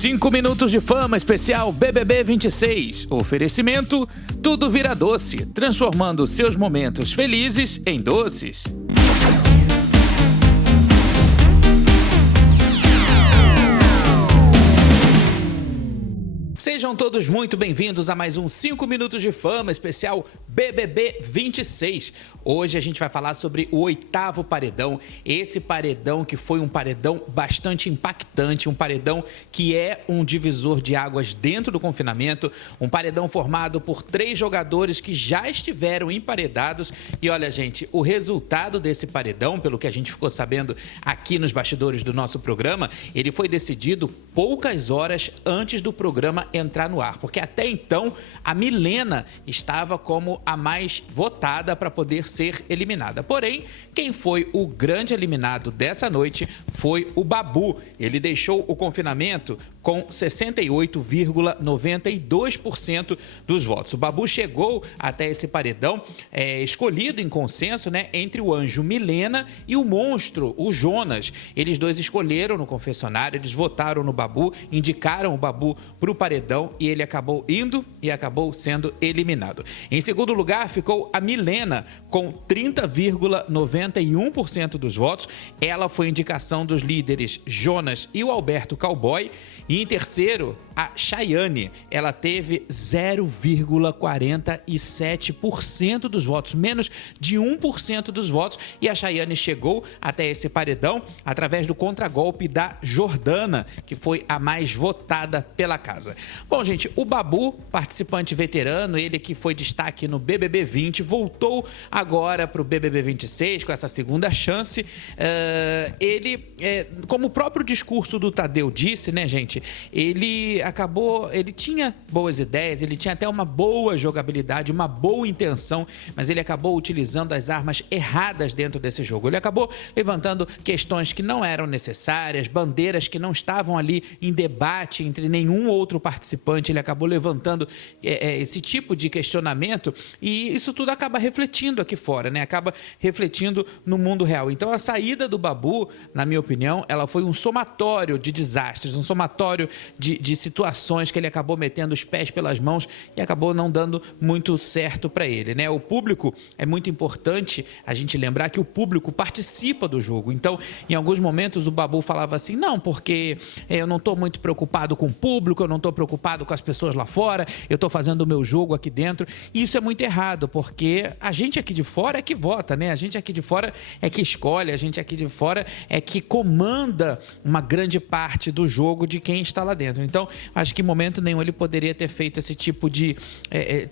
5 minutos de fama especial BBB 26. Oferecimento, tudo vira doce, transformando seus momentos felizes em doces. Sejam todos muito bem-vindos a mais um 5 minutos de fama especial BBB 26. Hoje a gente vai falar sobre o 8º paredão, esse paredão que foi um paredão bastante impactante, um paredão que é um divisor de águas dentro do confinamento, um paredão formado por 3 jogadores que já estiveram emparedados. E olha, gente, o resultado desse paredão, pelo que a gente ficou sabendo aqui nos bastidores do nosso programa, ele foi decidido poucas horas antes do programa entrar no ar, porque até então a Milena estava como a mais votada para poder ser eliminada. Porém, quem foi o grande eliminado dessa noite foi o Babu. Ele deixou o confinamento com 68,92% dos votos. O Babu chegou até esse paredão escolhido em consenso, né, entre o anjo Milena e o monstro, o Jonas. Eles dois escolheram no confessionário, eles votaram no Babu, indicaram o Babu para o paredão e ele acabou indo e acabou sendo eliminado. Em segundo lugar ficou a Milena com 30,91% dos votos. Ela foi indicação dos líderes Jonas e o Alberto Cowboy. E em terceiro, a Chayane, ela teve 0,47% dos votos, menos de 1% dos votos, e a Chayane chegou até esse paredão através do contragolpe da Jordana, que foi a mais votada pela casa. Bom, gente, o Babu, participante veterano, ele que foi destaque no BBB 20, voltou agora para o BBB 26 com essa segunda chance. Como o próprio discurso do Tadeu disse, né, gente, ele tinha boas ideias, ele tinha até uma boa jogabilidade, uma boa intenção, mas ele acabou utilizando as armas erradas dentro desse jogo. Ele acabou levantando questões que não eram necessárias, bandeiras que não estavam ali em debate entre nenhum outro participante. Ele acabou levantando esse tipo de questionamento e isso tudo acaba refletindo aqui fora, né? Acaba refletindo no mundo real. Então a saída do Babu, na minha opinião, ela foi um somatório de desastres, um somatório de situações que ele acabou metendo os pés pelas mãos e acabou não dando muito certo para ele, né? O público, é muito importante a gente lembrar que o público participa do jogo. Então, em alguns momentos o Babu falava assim, não, porque eu não estou muito preocupado com o público, eu não estou preocupado com as pessoas lá fora, eu estou fazendo o meu jogo aqui dentro. E isso é muito errado, porque a gente aqui de fora é que vota, né? A gente aqui de fora é que escolhe, a gente aqui de fora é que comanda uma grande parte do jogo de quem está lá dentro. Então, acho que em momento nenhum ele poderia ter feito esse tipo de...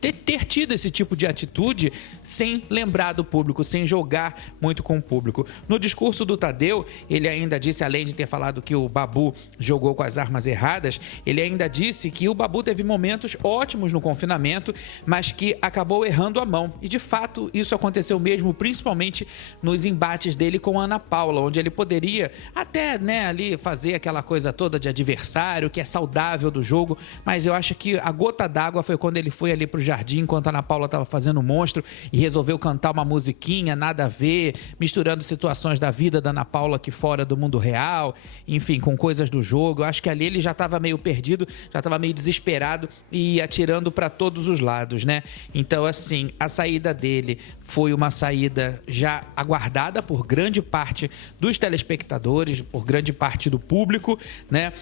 ter tido esse tipo de atitude sem lembrar do público, sem jogar muito com o público. No discurso do Tadeu, ele ainda disse, além de ter falado que o Babu jogou com as armas erradas, ele ainda disse que o Babu teve momentos ótimos no confinamento, mas que acabou errando a mão. E, de fato, isso aconteceu mesmo, principalmente nos embates dele com a Ana Paula, onde ele poderia até, né, ali fazer aquela coisa toda de adversário, que é saudável do jogo, mas eu acho que a gota d'água foi quando ele foi ali pro jardim, enquanto a Ana Paula estava fazendo o monstro e resolveu cantar uma musiquinha, nada a ver, misturando situações da vida da Ana Paula aqui fora do mundo real, enfim, com coisas do jogo. Eu acho que ali ele já estava meio perdido, já estava meio desesperado e atirando para todos os lados, né? Então, assim, a saída dele foi uma saída já aguardada por grande parte dos telespectadores, por grande parte do público, né?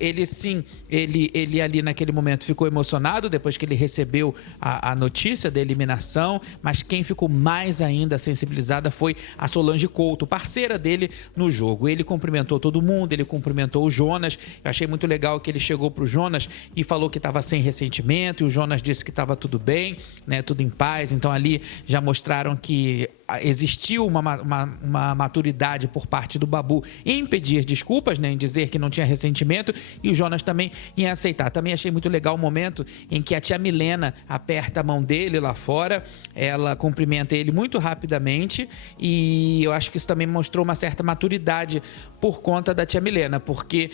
Ele ali naquele momento ficou emocionado depois que ele recebeu a notícia da eliminação, mas quem ficou mais ainda sensibilizada foi a Solange Couto, parceira dele no jogo. Ele cumprimentou todo mundo, ele cumprimentou o Jonas. Eu achei muito legal que ele chegou pro Jonas e falou que estava sem ressentimento, e o Jonas disse que estava tudo bem, né, tudo em paz. Então ali já mostraram que existiu uma maturidade por parte do Babu em pedir desculpas, né, em dizer que não tinha ressentimento, e o Jonas também em aceitar. Também achei muito legal o momento em que a tia Milena aperta a mão dele lá fora, ela cumprimenta ele muito rapidamente, e eu acho que isso também mostrou uma certa maturidade por conta da tia Milena, porque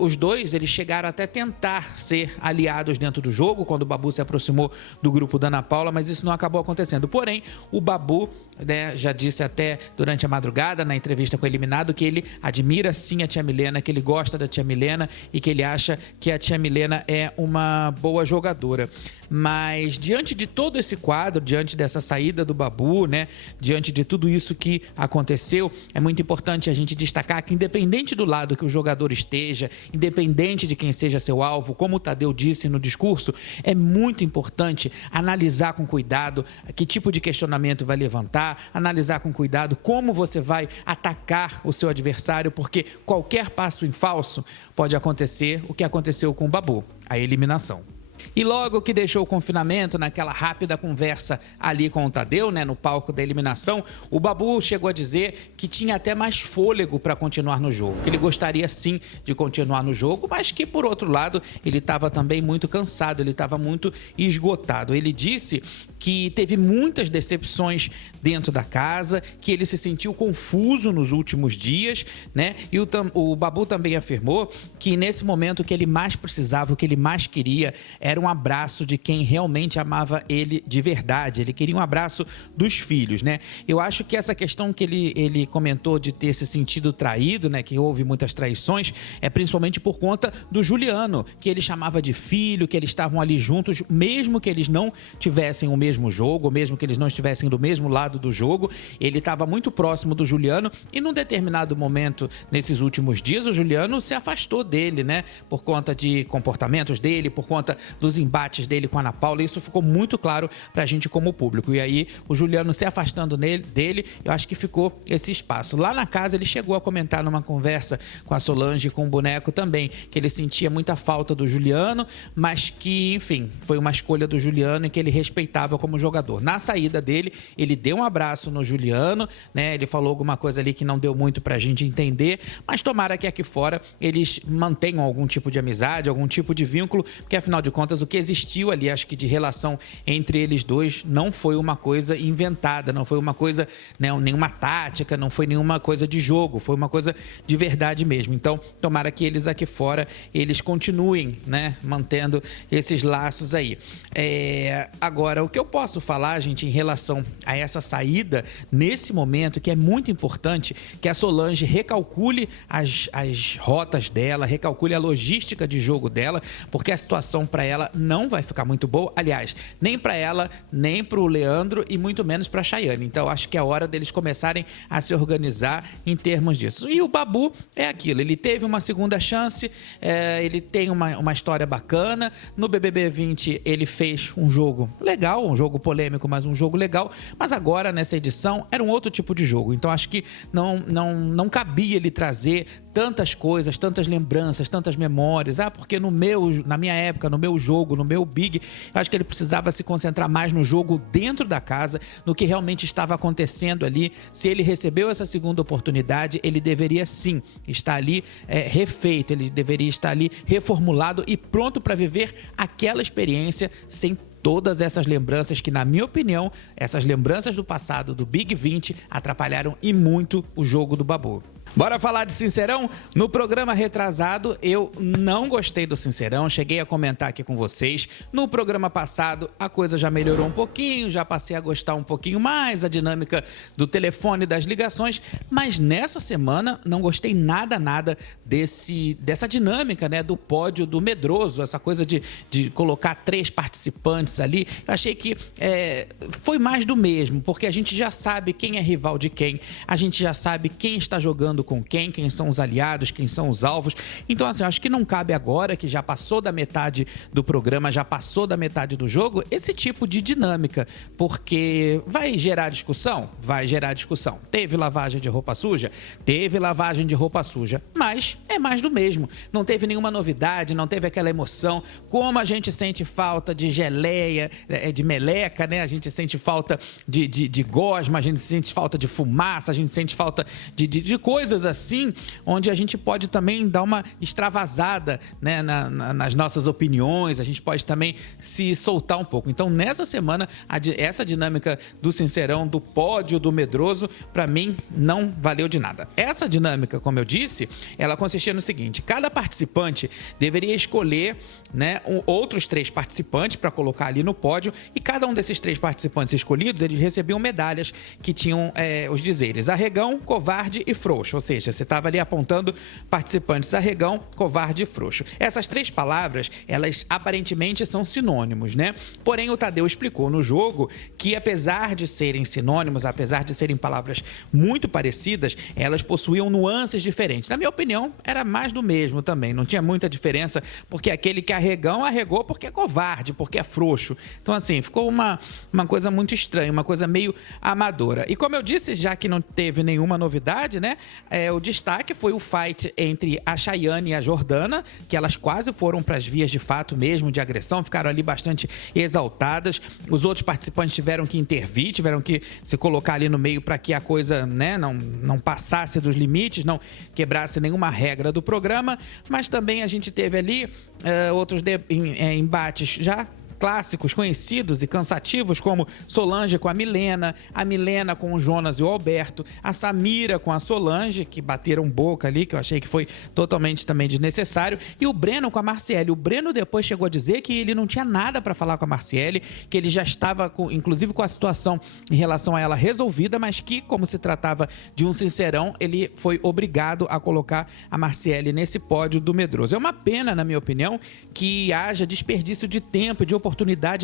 os dois, eles chegaram até tentar ser aliados dentro do jogo, quando o Babu se aproximou do grupo da Ana Paula, mas isso não acabou acontecendo. Porém, o Babu né, já disse até durante a madrugada, na entrevista com o Eliminado, que ele admira sim a tia Milena, que ele gosta da tia Milena e que ele acha que a tia Milena é uma boa jogadora. Mas diante de todo esse quadro, diante dessa saída do Babu, né, diante de tudo isso que aconteceu, é muito importante a gente destacar que, independente do lado que o jogador esteja, independente de quem seja seu alvo, como o Tadeu disse no discurso, é muito importante analisar com cuidado que tipo de questionamento vai levantar, analisar com cuidado como você vai atacar o seu adversário, porque qualquer passo em falso pode acontecer o que aconteceu com o Babu, a eliminação. E logo que deixou o confinamento, naquela rápida conversa ali com o Tadeu, né, no palco da eliminação, o Babu chegou a dizer que tinha até mais fôlego para continuar no jogo, que ele gostaria sim de continuar no jogo, mas que, por outro lado, ele estava também muito cansado, ele estava muito esgotado. Ele disse que teve muitas decepções dentro da casa, que ele se sentiu confuso nos últimos dias, né? E o Babu também afirmou que nesse momento o que ele mais precisava, o que ele mais queria era um abraço de quem realmente amava ele de verdade. Ele queria um abraço dos filhos, né? Eu acho que essa questão que ele comentou de ter se sentido traído, né? Que houve muitas traições, é principalmente por conta do Juliano, que ele chamava de filho, que eles estavam ali juntos, mesmo que eles não tivessem o mesmo jogo, mesmo que eles não estivessem do mesmo lado do jogo, ele estava muito próximo do Juliano e num determinado momento, nesses últimos dias, o Juliano se afastou dele, né? Por conta de comportamentos dele, por conta dos embates dele com a Ana Paula, e isso ficou muito claro pra gente como público. E aí, o Juliano se afastando dele, eu acho que ficou esse espaço. Lá na casa, ele chegou a comentar numa conversa com a Solange e com o Boneco também, que ele sentia muita falta do Juliano, mas que, enfim, foi uma escolha do Juliano e que ele respeitava como jogador. Na saída dele, ele deu um abraço no Juliano, né? Ele falou alguma coisa ali que não deu muito pra gente entender, mas tomara que aqui fora eles mantenham algum tipo de amizade, algum tipo de vínculo, porque afinal de contas o que existiu ali, acho que de relação entre eles dois, não foi uma coisa inventada, não foi uma coisa, né, nenhuma tática, não foi nenhuma coisa de jogo, foi uma coisa de verdade mesmo. Então, tomara que eles aqui fora, eles continuem, né, mantendo esses laços aí. Agora, o que eu posso falar, gente, em relação a essa saída, nesse momento, que é muito importante que a Solange recalcule as rotas dela, recalcule a logística de jogo dela, porque a situação para ela não vai ficar muito boa. Aliás, nem para ela, nem para o Leandro e muito menos para a Chayane. Então, acho que é hora deles começarem a se organizar em termos disso. E o Babu é aquilo, ele teve uma segunda chance, ele tem uma história bacana. No BBB 20, ele fez um jogo legal, um jogo polêmico, mas um jogo legal. Mas agora, nessa edição, era um outro tipo de jogo. Então, acho que não cabia ele trazer tantas coisas, tantas lembranças, tantas memórias. Porque na minha época, no meu jogo, no meu Big, eu acho que ele precisava se concentrar mais no jogo dentro da casa, no que realmente estava acontecendo ali. Se ele recebeu essa segunda oportunidade, ele deveria sim estar ali refeito, ele deveria estar ali reformulado e pronto para viver aquela experiência sem todas essas lembranças que, na minha opinião, essas lembranças do passado do Big 20 atrapalharam e muito o jogo do Babu. Bora falar de Sincerão? No programa retrasado, eu não gostei do Sincerão, cheguei a comentar aqui com vocês. No programa passado, a coisa já melhorou um pouquinho, já passei a gostar um pouquinho mais, a dinâmica do telefone, das ligações, mas nessa semana não gostei nada dessa dinâmica, né, do pódio do medroso, essa coisa de colocar 3 participantes ali. Eu achei que foi mais do mesmo, porque a gente já sabe quem é rival de quem, a gente já sabe quem está jogando com quem são os aliados, quem são os alvos. Então, assim, acho que não cabe agora, que já passou da metade do programa, já passou da metade do jogo, esse tipo de dinâmica, porque vai gerar discussão? Vai gerar discussão. Teve lavagem de roupa suja? Teve lavagem de roupa suja, mas é mais do mesmo. Não teve nenhuma novidade, não teve aquela emoção, como a gente sente falta de geleia, de meleca, né? A gente sente falta de gosma, a gente sente falta de fumaça, a gente sente falta de coisas assim, onde a gente pode também dar uma extravasada, né, nas nossas opiniões, a gente pode também se soltar um pouco. Então, nessa semana, essa dinâmica do Sincerão, do pódio, do medroso, para mim, não valeu de nada. Essa dinâmica, como eu disse, ela consistia no seguinte: cada participante deveria escolher né, outros 3 participantes para colocar ali no pódio, e cada um desses 3 participantes escolhidos, eles recebiam medalhas que tinham os dizeres arregão, covarde e frouxo, ou seja, você estava ali apontando participantes arregão, covarde e frouxo. Essas 3 palavras, elas aparentemente são sinônimos, né? Porém, o Tadeu explicou no jogo que, apesar de serem sinônimos, apesar de serem palavras muito parecidas, elas possuíam nuances diferentes. Na minha opinião, era mais do mesmo também, não tinha muita diferença, porque aquele que arregão, arregou porque é covarde, porque é frouxo. Então, assim, ficou uma coisa muito estranha, uma coisa meio amadora. E como eu disse, já que não teve nenhuma novidade, né, o destaque foi o fight entre a Chayane e a Jordana, que elas quase foram para as vias de fato mesmo, de agressão, ficaram ali bastante exaltadas. Os outros participantes tiveram que intervir, tiveram que se colocar ali no meio para que a coisa, né, não passasse dos limites, não quebrasse nenhuma regra do programa, mas também a gente teve ali outros embates já clássicos, conhecidos e cansativos, como Solange com a Milena com o Jonas e o Alberto, a Samira com a Solange, que bateram boca ali, que eu achei que foi totalmente também desnecessário, e o Breno com a Marciele. O Breno depois chegou a dizer que ele não tinha nada para falar com a Marciele, que ele já estava, inclusive, com a situação em relação a ela resolvida, mas que, como se tratava de um sincerão, ele foi obrigado a colocar a Marciele nesse pódio do medroso. É uma pena, na minha opinião, que haja desperdício de tempo e de oportunidade,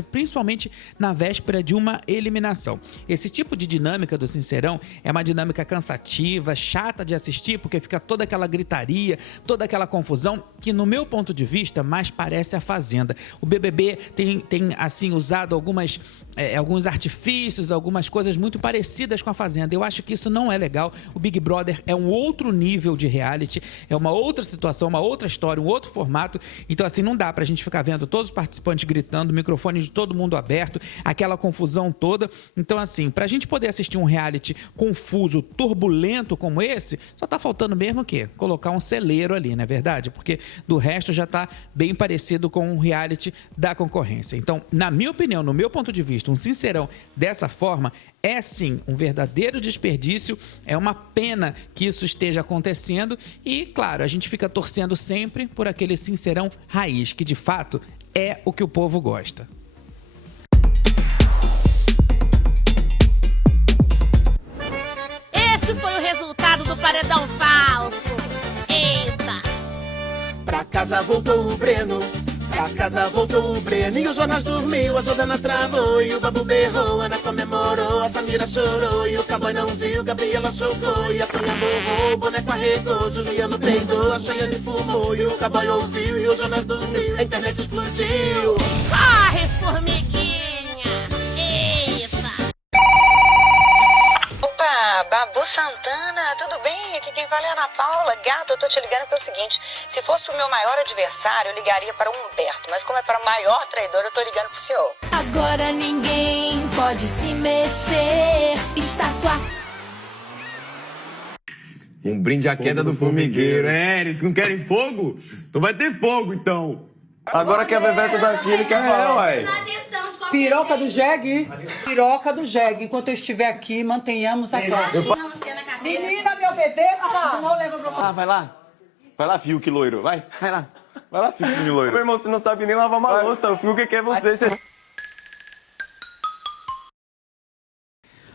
principalmente na véspera de uma eliminação. Esse tipo de dinâmica do Sincerão é uma dinâmica cansativa, chata de assistir, porque fica toda aquela gritaria, toda aquela confusão, que no meu ponto de vista mais parece a Fazenda. O BBB tem assim, usado alguns artifícios, algumas coisas muito parecidas com a Fazenda. Eu acho que isso não é legal. O Big Brother é um outro nível de reality, é uma outra situação, uma outra história, um outro formato. Então, assim, não dá pra gente ficar vendo todos os participantes gritando, o microfone de todo mundo aberto, aquela confusão toda. Então, assim, pra gente poder assistir um reality confuso, turbulento como esse, só tá faltando mesmo o quê? Colocar um celeiro ali, não é verdade? Porque do resto já tá bem parecido com um reality da concorrência. Então, na minha opinião, no meu ponto de vista, um Sincerão dessa forma é sim um verdadeiro desperdício, é uma pena que isso esteja acontecendo e, claro, a gente fica torcendo sempre por aquele Sincerão raiz, que de fato é o que o povo gosta. Esse foi o resultado do paredão falso. Eita! Pra casa voltou o Breno. Pra casa voltou o Breno e o Jonas dormiu, a Jordana travou e o Babu berrou, Ana comemorou, a Samira chorou e o Cowboy não viu, Gabriela chocou e a Cunha borrou, o boneco arregou, Juliano peidou, a Chayane fumou e o Cowboy ouviu e o Jonas dormiu, a internet explodiu. Corre, formiguinha! Eita! Opa, Babu Santana, tudo bem? Aqui quem fala é a Ana Paula. Gato, eu tô te ligando pelo seguinte, se fosse pro meu maior adversário, eu ligaria para o Humberto, mas como é para o maior traidor, eu tô ligando pro senhor. Agora ninguém pode se mexer, estátua. Um brinde à queda do formigueiro. Eles não querem fogo? Então vai ter fogo, então. Agora que a Bebeto tá aqui, ele quer falar, uai. Piroca do jegue. Piroca do jegue. Enquanto eu estiver aqui, mantenhamos a calma. Menina, me obedeça! Não leva pra... Ah, vai lá. Vai lá, Fiuk loiro. Vai lá. Vai lá, Fiuk loiro. Meu irmão, você não sabe nem lavar uma louça. O Fiuk quer você.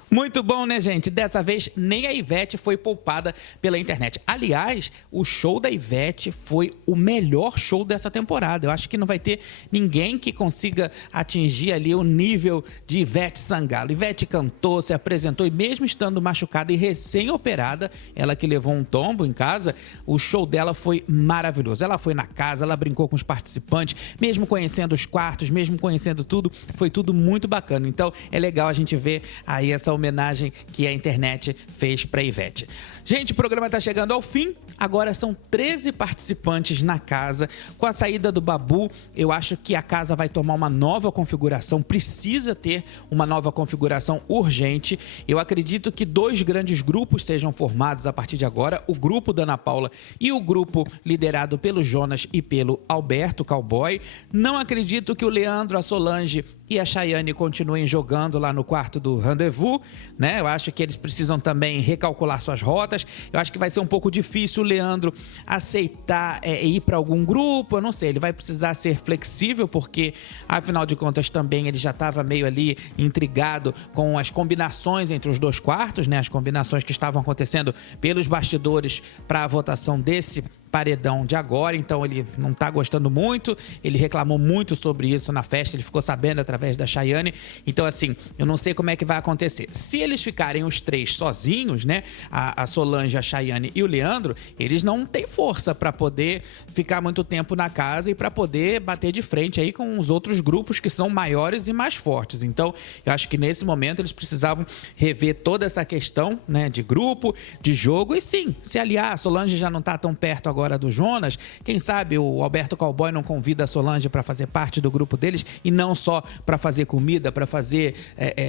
Muito bom, né, gente? Dessa vez, nem a Ivete foi poupada pela internet. Aliás, o show da Ivete foi o melhor show dessa temporada. Eu acho que não vai ter ninguém que consiga atingir ali o nível de Ivete Sangalo. Ivete cantou, se apresentou e mesmo estando machucada e recém-operada, ela que levou um tombo em casa, o show dela foi maravilhoso. Ela foi na casa, ela brincou com os participantes, mesmo conhecendo os quartos, mesmo conhecendo tudo, foi tudo muito bacana. Então, é legal a gente ver aí essa homenagem que a internet fez para Ivete. Gente, o programa está chegando ao fim. Agora são 13 participantes na casa. Com a saída do Babu, eu acho que a casa vai tomar uma nova configuração. Precisa ter uma nova configuração urgente. Eu acredito que 2 grandes grupos sejam formados a partir de agora. O grupo da Ana Paula e o grupo liderado pelo Jonas e pelo Alberto Cowboy. Não acredito que o Leandro, a Solange e a Chayane continuem jogando lá no quarto do rendezvous, né? Eu acho que eles precisam também recalcular suas rotas. Eu acho que vai ser um pouco difícil o Leandro aceitar ir para algum grupo. Eu não sei, ele vai precisar ser flexível, porque afinal de contas também ele já estava meio ali intrigado com as combinações entre os dois quartos, né? As combinações que estavam acontecendo pelos bastidores para a votação desse paredão de agora, então ele não tá gostando muito, ele reclamou muito sobre isso na festa, ele ficou sabendo através da Chayane, então assim, eu não sei como é que vai acontecer. Se eles ficarem os três sozinhos, né, a Solange, a Chayane e o Leandro, eles não têm força para poder ficar muito tempo na casa e para poder bater de frente aí com os outros grupos que são maiores e mais fortes. Então, eu acho que nesse momento eles precisavam rever toda essa questão, né, de grupo, de jogo, e sim, se aliar. A Solange já não tá tão perto agora do Jonas, quem sabe o Alberto Cowboy não convida a Solange para fazer parte do grupo deles, e não só para fazer comida, para fazer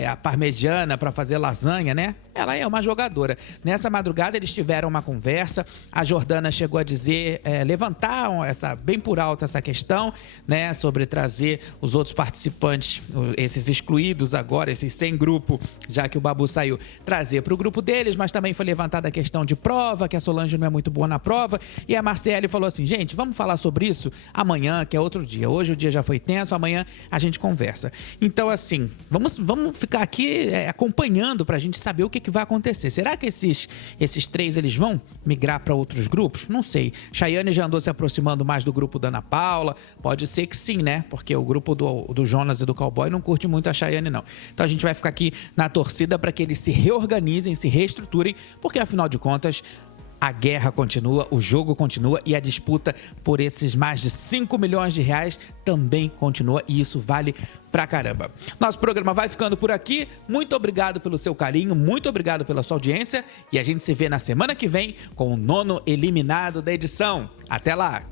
a parmegiana, para fazer lasanha, né? Ela é uma jogadora. Nessa madrugada eles tiveram uma conversa, a Jordana chegou a dizer, levantar bem por alto essa questão, né, sobre trazer os outros participantes, esses excluídos agora, esses sem grupo, já que o Babu saiu, trazer para o grupo deles, mas também foi levantada a questão de prova, que a Solange não é muito boa na prova, e a Marcele falou assim, gente, vamos falar sobre isso amanhã, que é outro dia. Hoje o dia já foi tenso, amanhã a gente conversa. Então, assim, vamos ficar aqui acompanhando pra gente saber o que vai acontecer. Será que esses três, eles vão migrar para outros grupos? Não sei. Chayane já andou se aproximando mais do grupo da Ana Paula. Pode ser que sim, né? Porque o grupo do Jonas e do Cowboy não curte muito a Chayane, não. Então a gente vai ficar aqui na torcida para que eles se reorganizem, se reestruturem, porque afinal de contas, a guerra continua, o jogo continua e a disputa por esses mais de 5 milhões de reais também continua, e isso vale pra caramba. Nosso programa vai ficando por aqui. Muito obrigado pelo seu carinho, muito obrigado pela sua audiência, e a gente se vê na semana que vem com o 9º eliminado da edição. Até lá!